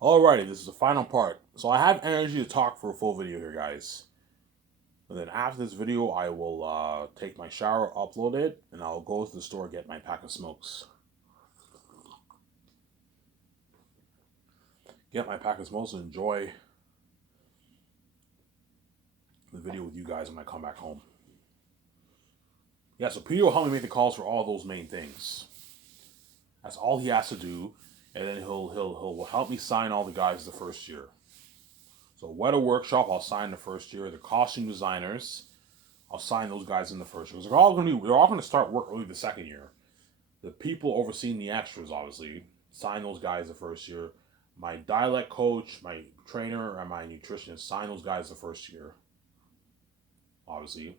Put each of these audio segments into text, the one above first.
Alrighty, this is the final part. So I have energy to talk for a full video here, guys. And then after this video, I will take my shower, upload it, and I'll go to the store get my pack of smokes. Get my pack of smokes and enjoy the video with you guys when I come back home. Yeah, so Peter will help me make the calls for all those main things. That's all he has to do, and then he'll help me sign all the guys the first year. So Weta Workshop, I'll sign the first year. The costume designers, I'll sign those guys in the first year. Because they're all gonna start work early the second year. The people overseeing the extras, obviously, sign those guys the first year. My dialect coach, my trainer, and my nutritionist sign those guys the first year. Obviously,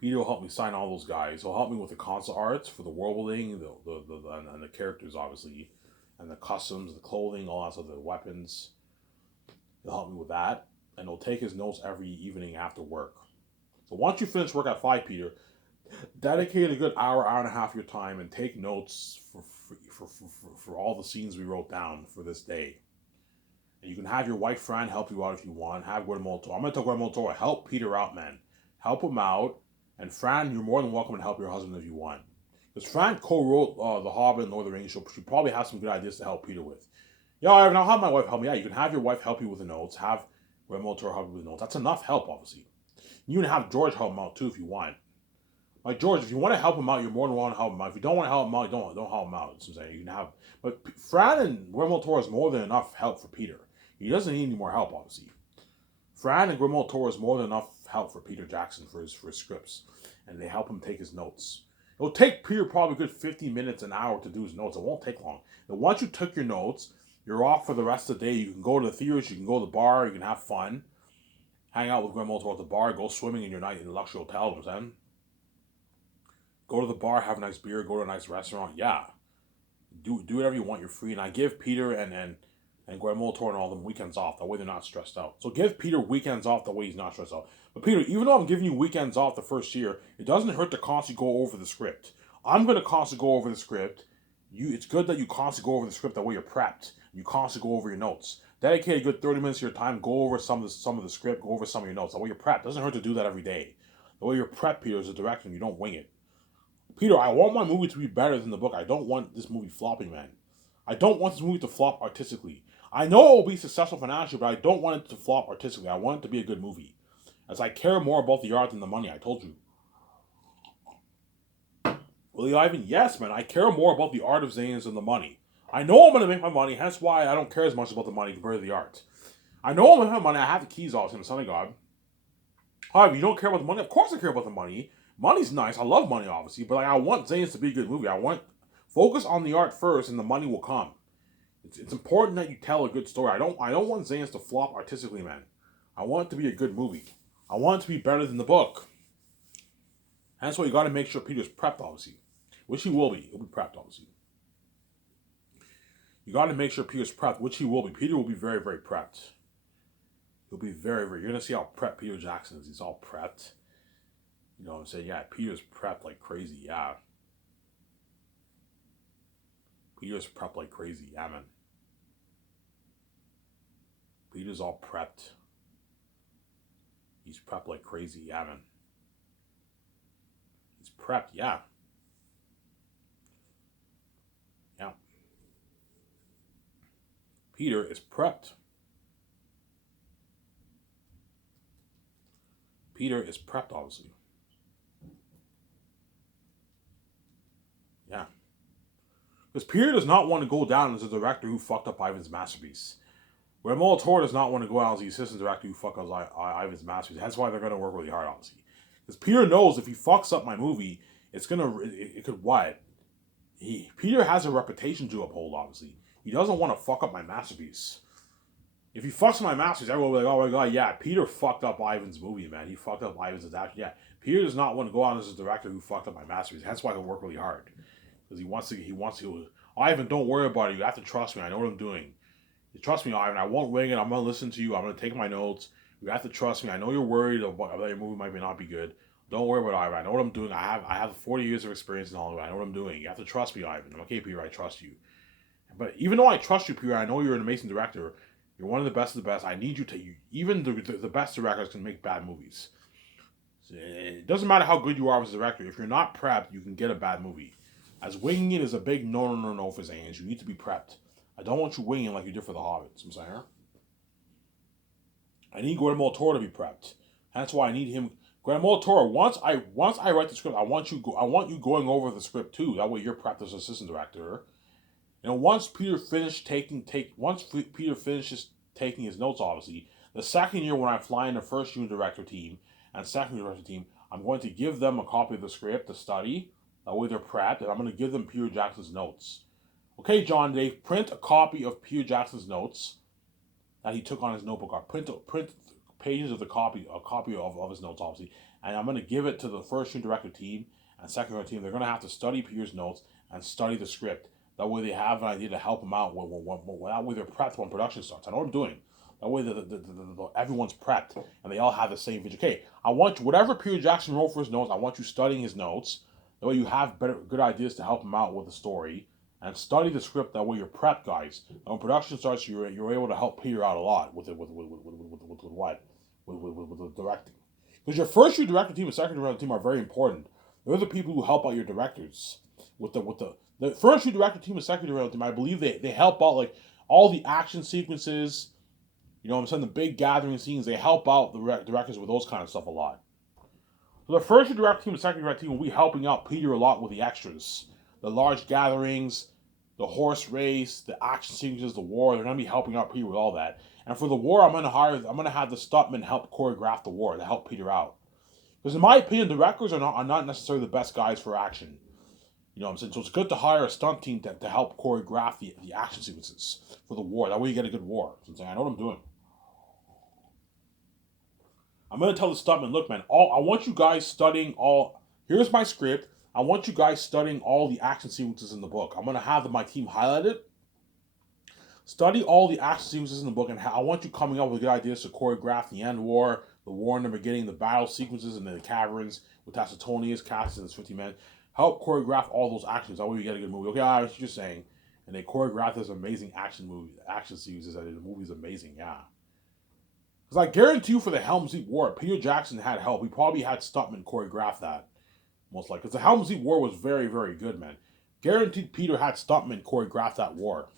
Peter will help me sign all those guys. He'll help me with the console arts for the world building, and the characters, obviously, and the customs, the clothing, all that stuff, the weapons. He'll help me with that, and he'll take his notes every evening after work. So once you finish work at 5, Peter, dedicate a good hour, hour and a half of your time and take notes for all the scenes we wrote down for this day. And you can have your wife Fran help you out if you want. Have Guillermo Toro. I'm going to tell Guillermo Toro, help Peter out, man. Help him out. And Fran, you're more than welcome to help your husband if you want. Because Fran co-wrote The Hobbit and Lord of the Rings, so she probably has some good ideas to help Peter with. Yeah, I'll have my wife help me. Yeah, you can have your wife help you with the notes. Have Guillermo Toro help you with the notes. That's enough help, obviously. You can have George help him out too if you want. Like George, if you want to help him out, you're more than willing to help him out. If you don't want to help him out, don't help him out. That's what I'm saying. You can have, but Fran and Guillermo Toro is more than enough help for Peter. He doesn't need any more help, obviously. Fran and Guillermo Toro is more than enough help for Peter Jackson for his scripts, and they help him take his notes. It'll take Peter probably a good 15 minutes, an hour to do his notes. It won't take long. And once you took your notes, you're off for the rest of the day. You can go to the theaters, you can go to the bar, you can have fun, hang out with Guillermo Toro at the bar, go swimming in your night in the luxury hotel. You know what I'm saying? Go to the bar, have a nice beer, go to a nice restaurant. Yeah, do whatever you want. You're free, and I give Peter and Guillermo Toro and all them weekends off. That way they're not stressed out. So give Peter weekends off. That way he's not stressed out. But Peter, even though I'm giving you weekends off the first year, it doesn't hurt to constantly go over the script. I'm gonna constantly go over the script. It's good that you constantly go over the script. That way you're prepped. You constantly go over your notes. Dedicate a good 30 minutes of your time. Go over some of the script. Go over some of your notes. That way you're prepped. It doesn't hurt to do that every day. The way you're prepped, Peter, as a director, you don't wing it. Peter, I want my movie to be better than the book. I don't want this movie flopping, man. I don't want this movie to flop artistically. I know it will be successful financially, but I don't want it to flop artistically. I want it to be a good movie. As I care more about the art than the money, I told you. Well, Ivan, yes, man, I care more about the art of Zanes than the money. I know I'm going to make my money, hence why I don't care as much about the money compared to the art. I know I'm going to have money. I have the keys, obviously, I'm the son of God. However, you don't care about the money? Of course I care about the money. Money's nice. I love money, obviously, but I want Zanes to be a good movie. I want focus on the art first, and the money will come. It's important that you tell a good story. I don't want Zanes to flop artistically, man. I want it to be a good movie. I want it to be better than the book. That's why you got to make sure Peter's prepped, obviously, which he will be. He'll be prepped, obviously. You got to make sure Peter's prepped, which he will be. Peter will be very, very prepped. He'll be very, very. You're gonna see how prepped Peter Jackson is. He's all prepped. You know what I'm saying? Yeah, Peter's prepped like crazy. Yeah, Peter's prepped like crazy. Yeah, man. Peter's all prepped. He's prepped like crazy. Yeah, man. He's prepped. Yeah. Yeah. Peter is prepped. Peter is prepped, obviously. Yeah. Because Peter does not want to go down as a director who fucked up Ivan's masterpiece. Where Molitor does not want to go out as the assistant director who fucked up Ivan's masterpiece. That's why they're going to work really hard, obviously. Because Peter knows if he fucks up my movie, it could what? Peter has a reputation to uphold, obviously. He doesn't want to fuck up my masterpiece. If he fucks my masterpiece, everyone will be like, oh my god, yeah, Peter fucked up Ivan's movie, man. He fucked up Ivan's adaptation. Yeah, Peter does not want to go out as a director who fucked up my masterpiece. That's why he'll work really hard. Because he wants to, Ivan, don't worry about it. You have to trust me. I know what I'm doing. You trust me, Ivan. I won't wing it. I'm going to listen to you. I'm going to take my notes. You have to trust me. I know you're worried about that your movie might not be good. Don't worry about it, Ivan. I know what I'm doing. I have 40 years of experience in Hollywood. I know what I'm doing. You have to trust me, Ivan. I'm okay, Peter. I trust you. But even though I trust you, Peter, I know you're an amazing director. You're one of the best of the best. I need you to. Even the best directors can make bad movies. It doesn't matter how good you are as a director. If you're not prepped, you can get a bad movie. As winging it is a big no for Zanes. You need to be prepped. I don't want you winging like you did for The Hobbit. I'm saying. I need Guillermo del Toro to be prepped. That's why I need him. Guillermo del Toro. Once I write the script, I want you going over the script too. That way you're prepped as assistant director. Once Peter finishes taking his notes, obviously, the second year when I fly in the first junior director team and second junior director team, I'm going to give them a copy of the script to study. That way they're prepped, and I'm going to give them Peter Jackson's notes. Okay, John Dave, print a copy of Peter Jackson's notes that he took on his notebook. Print pages of a copy of his notes, obviously, and I'm going to give it to the first junior director team and second director team. They're going to have to study Peter's notes and study the script. That way they have an idea to help them out. That way they're prepped when production starts. I know what I'm doing. That way everyone's prepped and they all have the same vision. Okay, I want you, whatever Peter Jackson wrote for his notes, I want you studying his notes. That way you have good ideas to help him out with the story. And study the script. That way you're prepped, guys. And when production starts, you're able to help Peter out a lot with the directing. Because your first year director team and second year director team are very important. They're the people who help out your directors with the first year director team and second year director team. I believe they help out like all the action sequences. I'm saying the big gathering scenes. They help out the directors with those kind of stuff a lot. So the first year director team and second year director team will be helping out Peter a lot with the extras, the large gatherings, the horse race, the action sequences, the war. They're going to be helping out Peter with all that. And for the war, I'm going to have the stuntmen help choreograph the war to help Peter out. Because in my opinion, directors are not necessarily the best guys for action. I'm saying? So it's good to hire a stunt team to help choreograph the action sequences for the war. That way you get a good war. So I'm saying, I know what I'm doing. I'm going to tell the stuntmen, look, man, I want you guys studying here's my script. I want you guys studying all the action sequences in the book. I'm going to have my team highlight it. Study all the action sequences in the book, and I want you coming up with good ideas to choreograph the end war, the war in the beginning, the battle sequences in the caverns with Tacitonius, Cassius, and his 50 men. Help choreograph all those actions. That way you get a good movie. Okay, I was just saying. And they choreograph this amazing action sequences, and the movie's amazing, yeah. Because I guarantee you for the Helm's Deep War, Peter Jackson had help. He probably had stuntmen choreograph that. Most likely. Because the Helm's Deep War was very, very good, man. Guaranteed Peter had stuntmen choreograph that war.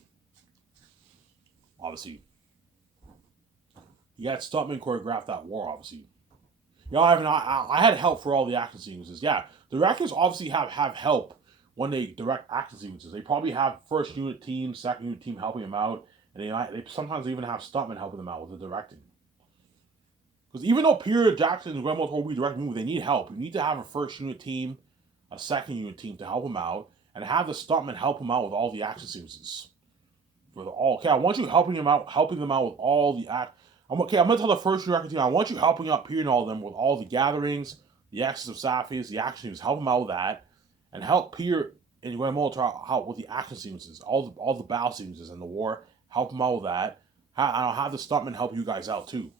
Obviously. He had stuntmen choreograph that war, obviously. I had help for all the action sequences. Yeah, directors obviously have help when they direct action sequences. They probably have first unit team, second unit team helping them out. And they sometimes even have stuntmen helping them out with the directing. Because even though Peter Jackson and Guillermo del Toro will direct movies, they need help. You need to have a first unit team, a second unit team to help them out, and have the stuntmen help them out with all the action sequences. I want you helping them out with all the act. I'm going to tell the first director team, I want you helping out Peter and all of them with all the gatherings, the Axis of Sapphires, the action sequences. Help them out with that, and help Peter and Guillermo del Toro out with the action sequences, all the battle sequences and the war. Help them out with that. I'll have the stuntmen help you guys out too.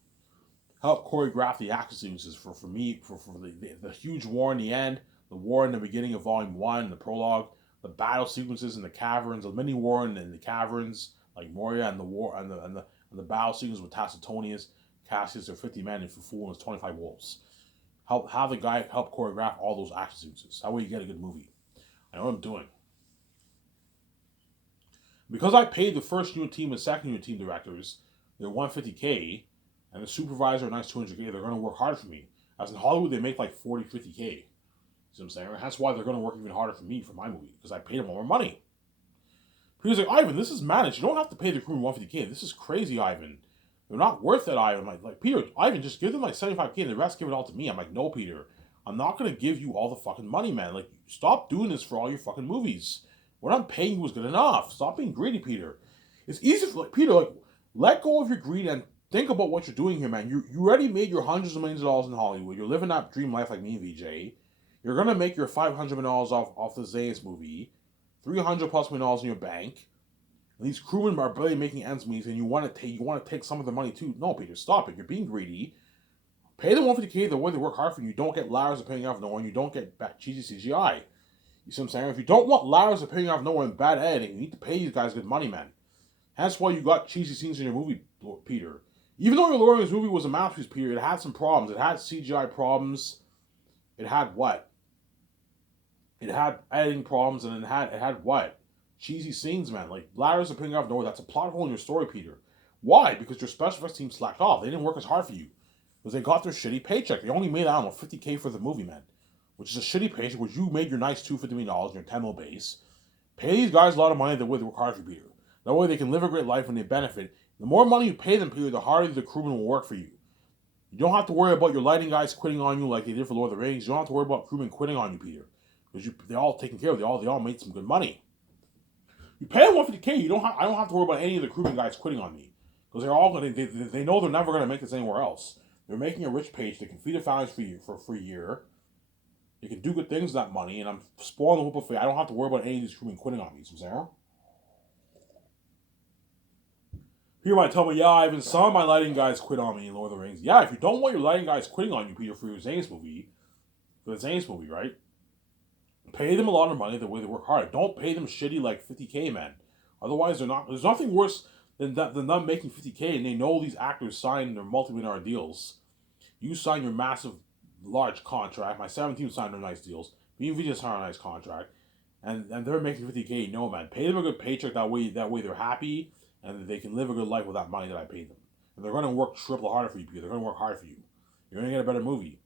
Help choreograph the action sequences for the huge war in the end, the war in the beginning of Volume 1, the prologue, the battle sequences in the caverns, the mini war in the caverns, like Moria, and the war and the battle sequences with Tacitonius, Cassius, their 50 men, and Fufu and his 25 wolves. Have the guy help choreograph all those action sequences. That way you get a good movie. I know what I'm doing. Because I paid the first unit team and second unit team directors their $150K, and the supervisor nice $200K, they're going to work hard for me. As in Hollywood, they make like $40, $50K. You see what I'm saying? That's why they're going to work even harder for me for my movie, because I paid them more money. He's like, Ivan, this is managed. You don't have to pay the crew $150K. This is crazy, Ivan. They're not worth it, Ivan. Like Peter, Ivan, just give them like $75K and the rest give it all to me. I'm like, no, Peter. I'm not going to give you all the fucking money, man. Like, stop doing this for all your fucking movies. What I'm paying you is good enough. Stop being greedy, Peter. It's easy for, Peter, let go of your greed and think about what you're doing here, man. You already made your hundreds of millions of dollars in Hollywood. You're living that dream life like me and VJ. You're going to make your $500 million off the Zayas movie. $300+ million in your bank. And these crewmen are barely making ends meet, and you want to take some of the money too. No, Peter, stop it. You're being greedy. Pay them $150K the way they work hard for you. You don't get layers of paying off no one. You don't get back cheesy CGI. You see what I'm saying? If you don't want ladders appearing out of nowhere and bad editing, you need to pay these guys good money, man. That's why you got cheesy scenes in your movie, Peter. Even though your Lord of the Rings movie was a masterpiece, Peter, it had some problems. It had CGI problems. It had what? It had editing problems, and it had what? Cheesy scenes, man. Like ladders appearing out of nowhere. That's a plot hole in your story, Peter. Why? Because your special effects team slacked off. They didn't work as hard for you because they got their shitty paycheck. They only made, I don't know, $50K for the movie, man, which is a shitty paycheck. Which you made your nice $250 million in your 10 mil base. Pay these guys a lot of money the way they work hard for you, Peter. That way they can live a great life and they benefit. The more money you pay them, Peter, the harder the crewmen will work for you. You don't have to worry about your lighting guys quitting on you like they did for Lord of the Rings. You don't have to worry about crewmen quitting on you, Peter, because they're all taken care of. They all made some good money. You pay them 150K. I don't have to worry about any of the crewmen guys quitting on me because they're all going. They know they're never going to make this anywhere else. They're making a rich page. They can feed their families for a free year. They can do good things with that money, and I'm spoiling the whoop of it. I don't have to worry about any of these crewmen quitting on me, Sarah. People might tell me, yeah, Ivan, some of my lighting guys quit on me in Lord of the Rings. Yeah, if you don't want your lighting guys quitting on you, Peter, for the Zane's movie, right? Pay them a lot of money the way they work hard. Don't pay them shitty like 50K, man. Otherwise, there's nothing worse than them making 50K and they know these actors sign their multi-million-dollar deals. You sign your massive, large contract. My 17 signed their nice deals. Me and Vijay signed a nice contract. And they're making 50K. No, man. Pay them a good paycheck. That way they're happy and they can live a good life with that money that I paid them. And they're going to work triple harder for you, Peter. They're going to work hard for you. You're going to get a better movie.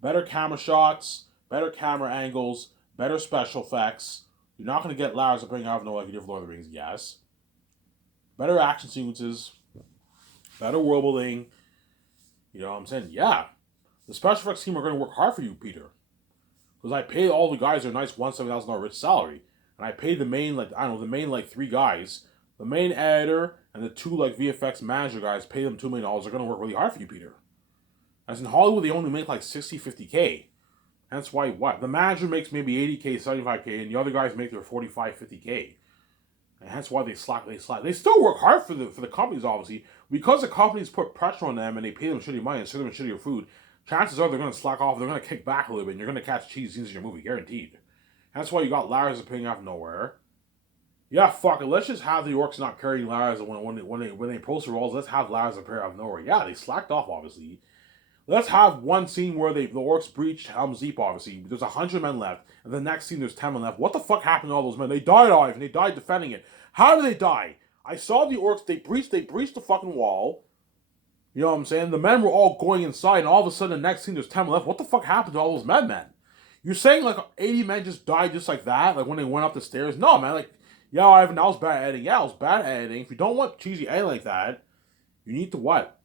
Better camera shots, better camera angles, better special effects. You're not going to get ladders appearing out of nowhere like you did for Lord of the Rings, yes. Better action sequences, better world building. You know what I'm saying? Yeah. The special effects team are going to work hard for you, Peter. Because I paid all the guys their nice $170,000 rich salary. And I paid the main, three guys. The main editor and the two, VFX manager guys, pay them $2 million. They're going to work really hard for you, Peter. As in Hollywood, they only make 60, 50K. That's why what? The manager makes maybe 80K, 75K, and the other guys make their 45, 50K. And that's why they slack. They still work hard for the companies, obviously. Because the companies put pressure on them and they pay them shitty money and serve them shittier food, chances are they're going to slack off. They're going to kick back a little bit and you're going to catch cheese scenes in your movie, guaranteed. That's why you got ladders appearing out of nowhere. Yeah, fuck it. Let's just have the orcs not carrying ladders when they post the roles. Let's have ladders appear out of nowhere. Yeah, they slacked off, obviously. Let's have one scene where the orcs breached Helm's Deep, obviously. There's 100 men left. And the next scene, there's 10 men left. What the fuck happened to all those men? They died, Ivan. They died defending it. How did they die? I saw the orcs. They breached the fucking wall. You know what I'm saying? The men were all going inside, and all of a sudden, the next scene, there's 10 men left. What the fuck happened to all those men, man? You're saying, 80 men just died just like that? When they went up the stairs? No, man. Yeah, Ivan, that was bad editing. Yeah, it was bad editing. If you don't want cheesy editing like that, you need to what?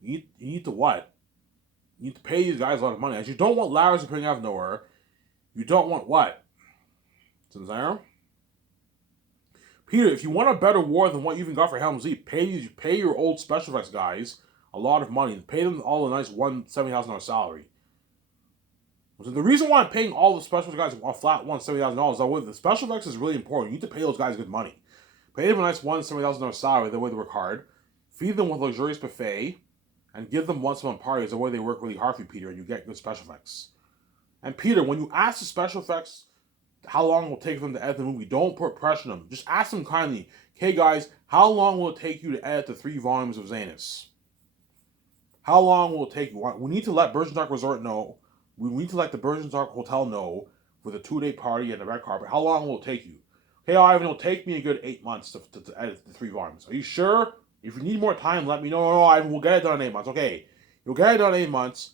You need to what? You need to pay these guys a lot of money. As you don't want ladders appearing out of nowhere. You don't want what? Sincero? Peter, if you want a better war than what you even got for Helm's Deep, pay your old special effects guys a lot of money. Pay them all a nice $170,000 salary. So the reason why I'm paying all the special guys a flat $170,000 is that the special effects is really important. You need to pay those guys good money. Pay them a nice $170,000 salary, the way they work hard. Feed them with luxurious buffet. And give them once a month parties the way they work really hard for you, Peter, and you get good special effects. And Peter, when you ask the special effects how long it will take them to edit the movie, don't put pressure on them. Just ask them kindly, hey guys, how long will it take you to edit the 3 volumes of Zanus? How long will it take you? We need to let Bergenstark Resort know. We need to let the Bergenstark Hotel know for the 2-day party and the red carpet. How long will it take you? Hey Ivan, it'll take me a good 8 months to edit the 3 volumes. Are you sure? If you need more time, let me know. No, Ivan, we'll get it done in 8 months. Okay, you'll get it done in 8 months.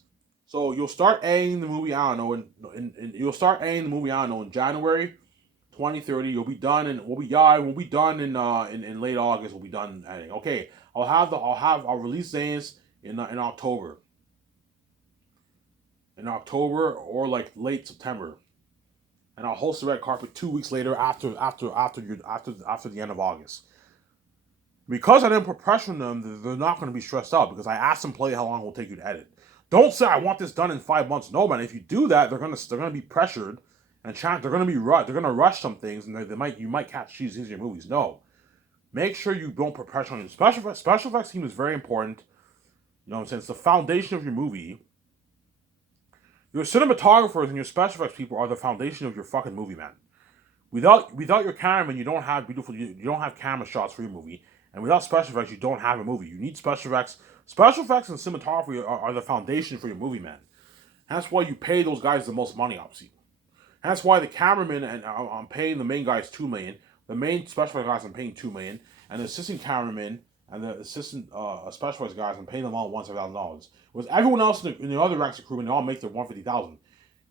So you'll start editing the movie, I don't know, in January 2030. You'll be done, and we'll be done in late August. We'll be done editing. Okay, I'll release Zanes in October. In October or late September, and I'll host the red carpet 2 weeks later after the end of August. Because I didn't put pressure on them, they're not going to be stressed out because I asked them play how long it will take you to edit. Don't say I want this done in 5 months. No, man. If you do that, they're gonna be pressured, and they're gonna rush some things, and you might catch cheese in your movies. No, make sure you don't put pressure on them. Special effects team is very important. You know what I'm saying? It's the foundation of your movie. Your cinematographers and your special effects people are the foundation of your fucking movie, man. Without your cameraman, you don't have you don't have camera shots for your movie, and without special effects, you don't have a movie. You need special effects. Special effects and cinematography are the foundation for your movie, man. That's why you pay those guys the most money, obviously. That's why the cameraman and I'm paying the main guys $2 million, the main special effects guys I'm paying $2 million, and the assistant cameraman and the assistant special effects guys I'm paying them all $1,000. Whereas everyone else in the other ranks of crewmen, they all make their $150,000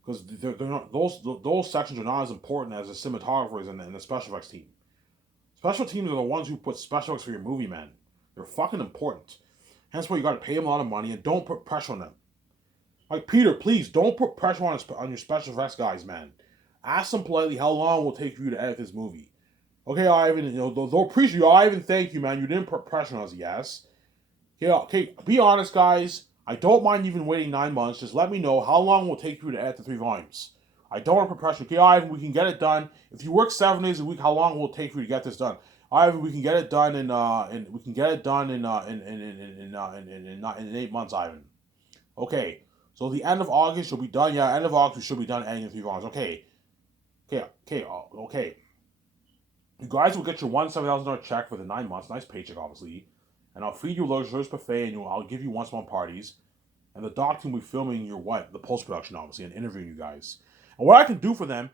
because they're not, those sections are not as important as the cinematographers and the special effects team. Special teams are the ones who put special effects for your movie, man. They're fucking important. Hence why you got to pay them a lot of money and don't put pressure on them. Like, Peter, please don't put pressure on your special effects guys, man. Ask them politely how long it will take for you to edit this movie. Okay, Ivan, they'll appreciate you. Ivan, thank you, man. You didn't put pressure on us, yes. Okay, be honest, guys. I don't mind even waiting 9 months. Just let me know how long it will take you to edit the 3 volumes. I don't want to put pressure. Okay, Ivan, we can get it done. If you work 7 days a week, how long will it take for you to get this done? Ivan, we can get it done in 8 months, Ivan. Okay. So the end of August you'll be done. Yeah, end of August we should be done editing the 3 volumes. Okay. You guys will get your $1,700 check for the 9 months. Nice paycheck, obviously. And I'll feed you luxurious buffet, and I'll give you once-a-month parties. And the doc team will be filming your the post-production, obviously, and interviewing you guys. And what I can do for them,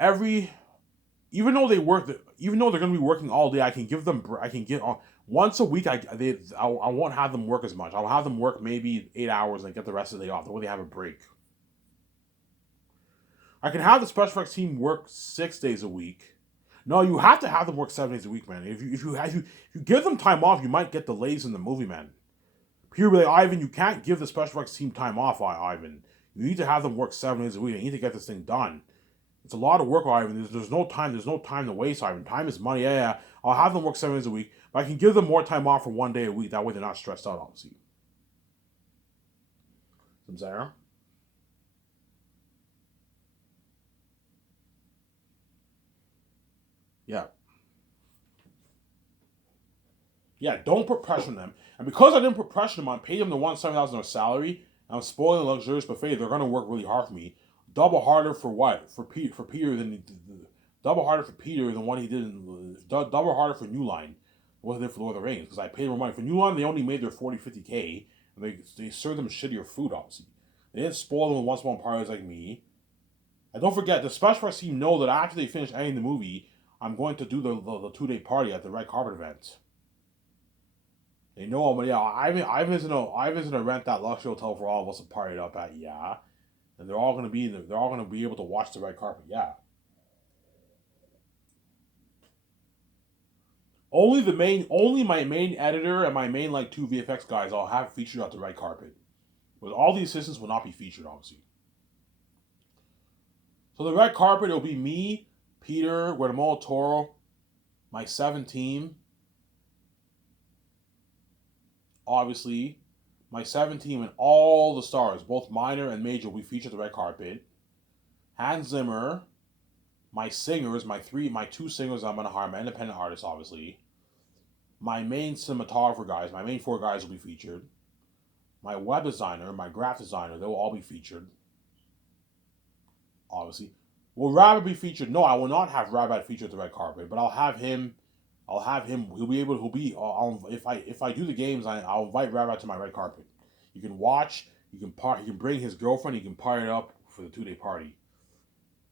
even though they're going to be working all day, once a week. I won't have them work as much. I'll have them work maybe 8 hours and get the rest of the day off. That way they have a break. I can have the special effects team work 6 days a week. No, you have to have them work 7 days a week, man. If you give them time off, you might get delays in the movie, man. Here, like, Ivan, you can't give the special effects team time off, Ivan. You need to have them work 7 days a week. They need to get this thing done. It's a lot of work, Ivan. There's no time. There's no time to waste, Ivan. Time is money. Yeah. I'll have them work 7 days a week, but I can give them more time off for 1 day a week. That way they're not stressed out, obviously. Zara? Yeah. Yeah, don't put pressure on them. And because I didn't put pressure on them, I paid them the $7,000 salary, and I'm spoiling the luxurious buffet, they're going to work really hard for me. Double harder for what? For Peter than double harder for Peter than what he did double harder for New Line what they did for Lord of the Rings, because I paid more money. For New Line, they only made their 40-50K, and they served them shittier food, obviously. They didn't spoil them with once-a-month parties like me. And don't forget, the special effects team know that after they finish editing the movie, I'm going to do the 2-day party at the red carpet event. They know, but yeah, Ivan's gonna rent that luxury hotel for all of us to party it up at, yeah. And they're all gonna be able to watch the red carpet, yeah. Only my main editor and my main 2 VFX guys I'll have featured at the red carpet. But all the assistants will not be featured, obviously. So the red carpet, it'll be me, Peter, Guillermo Toro, my 7 team. Obviously, my 7 team and all the stars, both minor and major, will be featured at the red carpet. Hans Zimmer, my singers, my 2 singers I'm gonna hire, my independent artists, obviously. My main cinematographer guys, my main 4 guys will be featured. My web designer, my graphic designer, they will all be featured. Obviously. Will Rabbit be featured? No, I will not have Rabbit featured at the red carpet, but I'll have him. If I do the games, I'll invite Rabbit to my red carpet. You can watch. He can bring his girlfriend. He can party it up for the 2-day party.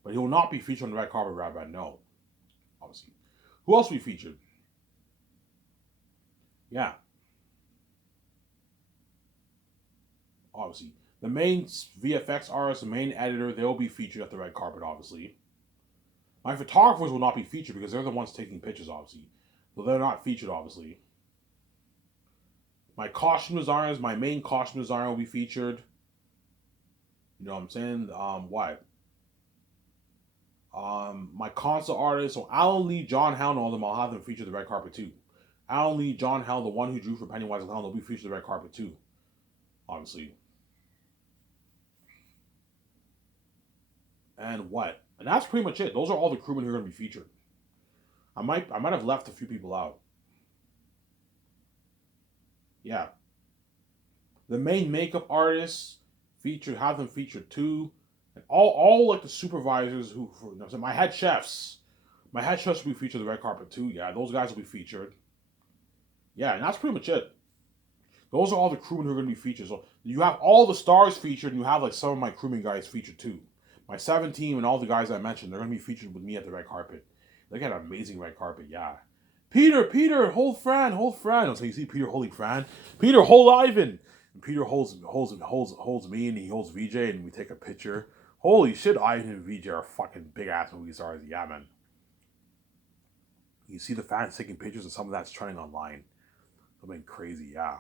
But he will not be featured on the red carpet, Rabbit. No, obviously. Who else will be featured? Yeah. Obviously. The main VFX artist, the main editor, they'll be featured at the red carpet, obviously. My photographers will not be featured because they're the ones taking pictures, obviously. So they're not featured, obviously. My costume designers, my main costume designer will be featured. You know what I'm saying? My console artist, so Alan Lee, John Howell, and all of them, I'll have them featured the red carpet too. Alan Lee, John Howell, the one who drew for Pennywise and Clown, they'll be featured the red carpet too. Obviously. And what? And that's pretty much it. Those are all the crewmen who are going to be featured. I might have left a few people out. Yeah. The main makeup artist have them featured too. And all like the supervisors so my head chefs. My head chefs will be featured on the red carpet too. Yeah, those guys will be featured. Yeah, and that's pretty much it. Those are all the crewmen who are going to be featured. So you have all the stars featured, and you have like some of my crewmen guys featured too. My 7 team and all the guys I mentioned, they're going to be featured with me at the red carpet. They got an amazing red carpet, yeah. Peter, hold Fran. So you see Peter holding Fran. Peter, hold Ivan. And Peter holds me, and he holds VJ, and we take a picture. Holy shit, Ivan and VJ are fucking big ass movie stars. Yeah, man. You see the fans taking pictures, and some of that's trending online. Something crazy, yeah.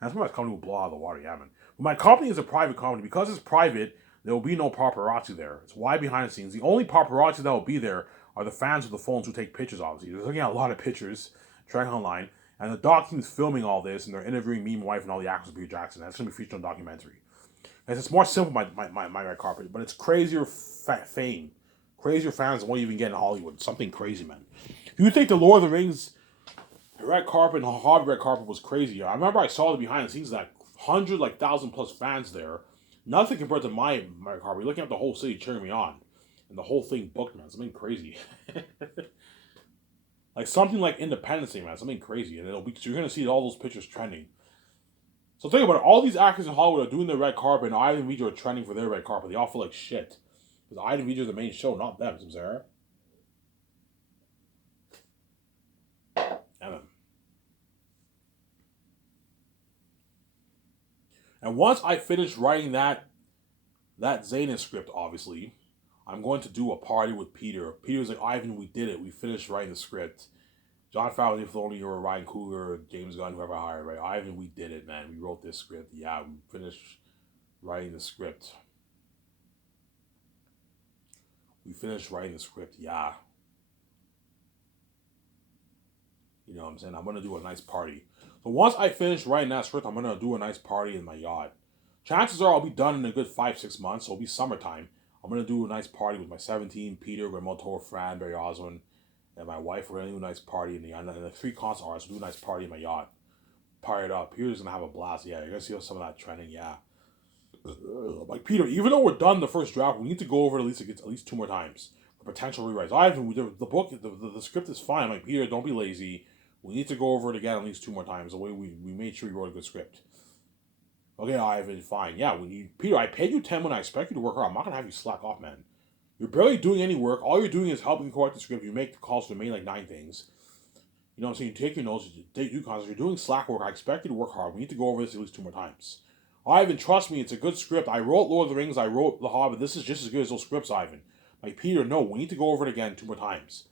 That's why my company will blow out of the water, yeah, man. But my company is a private company. Because it's private, there will be no paparazzi there. It's why behind the scenes. The only paparazzi that will be there are the fans with the phones who take pictures, obviously. They're looking at a lot of pictures, tracking online. And the doc team's filming all this, and they're interviewing me, my wife, and all the actors of Peter Jackson. That's going to be featured on documentary. And it's more simple, my red carpet, but it's crazier fame. Crazier fans than what you even get in Hollywood. Something crazy, man. If you think the Lord of the Rings red carpet and Hobbit red carpet was crazy, I remember I saw the behind the scenes, like 100, like 1,000 plus fans there. Nothing compared to my red carpet. You're looking at the whole city cheering me on. And the whole thing booked, man. Something crazy. Like something like Independence Day, man. Something crazy. And you're going to see all those pictures trending. So think about it. All these actors in Hollywood are doing their red carpet, and Iden and Vijay are trending for their red carpet. They all feel like shit. Because Iden and Vijay are the main show, not them, Sarah. And once I finish writing that Zayn script, obviously, I'm going to do a party with Peter. Peter's like, Ivan, we did it. We finished writing the script. Jon Favreau, Dave Filoni, or Ryan Coogler, James Gunn, whoever I hired, right? Ivan, we did it, man. We wrote this script. Yeah, we finished writing the script. Yeah. You know what I'm saying? I'm going to do a nice party. So once I finish writing that script, I'm going to do a nice party in my yacht. Chances are I'll be done in a good 5-6 months. So it'll be summertime. I'm going to do a nice party with my 17, Peter, Graham Toro, Fran, Barry Oswin, and my wife. We're going to do a nice party in the yacht. And the 3 concert artists will do a nice party in my yacht. Party it up. Peter's going to have a blast. Yeah, you're going to see some of that trending. Yeah. Like, Peter, even though we're done the first draft, we need to go over it at least 2 more times. For potential rewrites. The book, the script is fine. I'm like, Peter, don't be lazy. We need to go over it again at least 2 more times. The way we made sure we wrote a good script. Okay, Ivan, fine. Yeah, Peter, I paid you 10 when I expect you to work hard. I'm not gonna have you slack off, man. You're barely doing any work. All you're doing is helping correct the script. You make the calls to the main like 9 things. You know what I'm saying? You take your notes, you do concepts. You're doing slack work. I expect you to work hard. We need to go over this at least 2 more times. Ivan, trust me, it's a good script. I wrote Lord of the Rings. I wrote The Hobbit. This is just as good as those scripts, Ivan. Like, Peter, no, we need to go over it again 2 more times.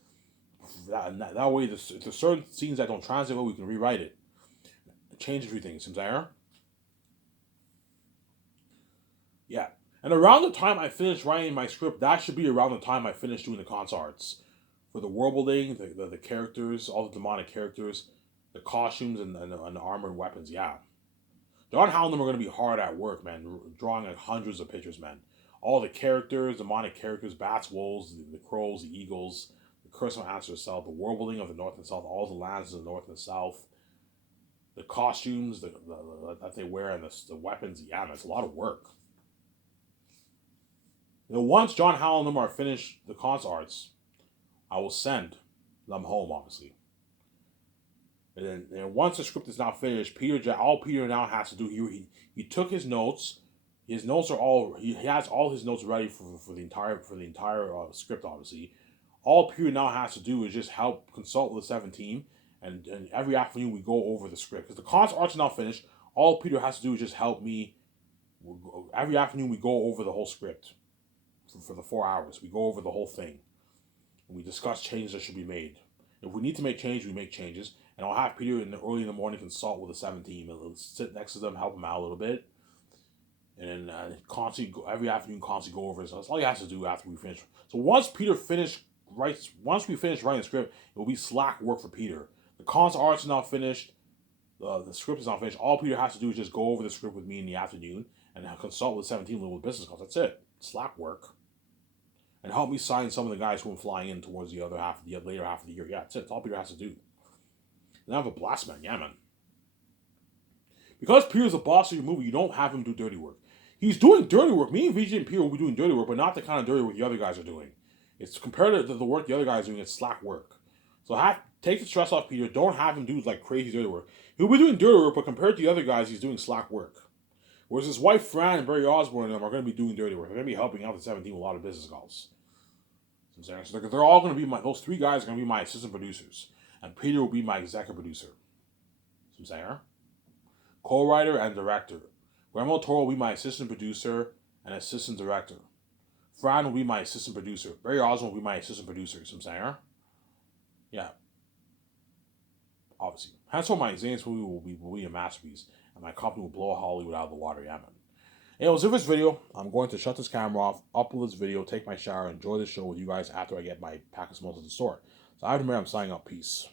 That way, if there's certain scenes that don't translate well, we can rewrite it. Change a few things. Sincere? Yeah. And around the time I finish writing my script, that should be around the time I finish doing the concert arts. For the world building, the characters, all the demonic characters, the costumes, and the armored weapons, yeah. John Howland are going to be hard at work, man, drawing like hundreds of pictures, man. All the characters, demonic characters, bats, wolves, the crows, the eagles, the curse of Answer South, the world building of the north and south, all the lands of the north and south, the costumes that they wear, and the weapons, yeah, man, it's a lot of work. You know, once John Howland and them are finished the concert arts, I will send them home, obviously. And then once the script is now finished, all Peter now has to do, he took his notes. His notes are all, he has all his notes ready for the entire script, obviously. All Peter now has to do is just help consult with the 7 team, and every afternoon we go over the script. Because the concert arts are now finished, all Peter has to do is just help me. Every afternoon we go over the whole script for the 4 hours. We go over the whole thing. And we discuss changes that should be made. If we need to make changes, we make changes. And I'll have Peter early in the morning consult with the 7 team and sit next to them, help them out a little bit. And then every afternoon constantly go over it. So that's all he has to do after we finish. So once we finish writing the script, it will be slack work for Peter. The concert art's not finished. The script is not finished. All Peter has to do is just go over the script with me in the afternoon and consult with 17 little business cards. That's it. Slack work. And help me sign some of the guys who I'm flying in towards the later half of the year. Yeah, that's it. That's all Peter has to do. And I have a blast, man. Yeah, man. Because Peter's the boss of your movie, you don't have him do dirty work. He's doing dirty work. Me and VJ and Peter will be doing dirty work, but not the kind of dirty work the other guys are doing. It's compared to the work the other guys are doing, it's slack work. So take the stress off Peter. Don't have him do like crazy dirty work. He'll be doing dirty work, but compared to the other guys, he's doing slack work. Whereas his wife Fran and Barry Osborne and them are going to be doing dirty work. They're going to be helping out the 17 with a lot of business calls. So they're all going to be those three guys are going to be my assistant producers. And Peter will be my executive producer. I'm saying, co-writer and director. Guillermo Toro will be my assistant producer and assistant director. Fran will be my assistant producer. Barry Osborne will be my assistant producer. I'm saying, yeah. Obviously. Henceforth, my Zane's movie will be a masterpiece, and my company will blow Hollywood out of the water. Yeah, man. Anyways, in this video, I'm going to shut this camera off, upload this video, take my shower, enjoy the show with you guys after I get my pack of smokes at the store. So I have to remember I'm signing up. Peace.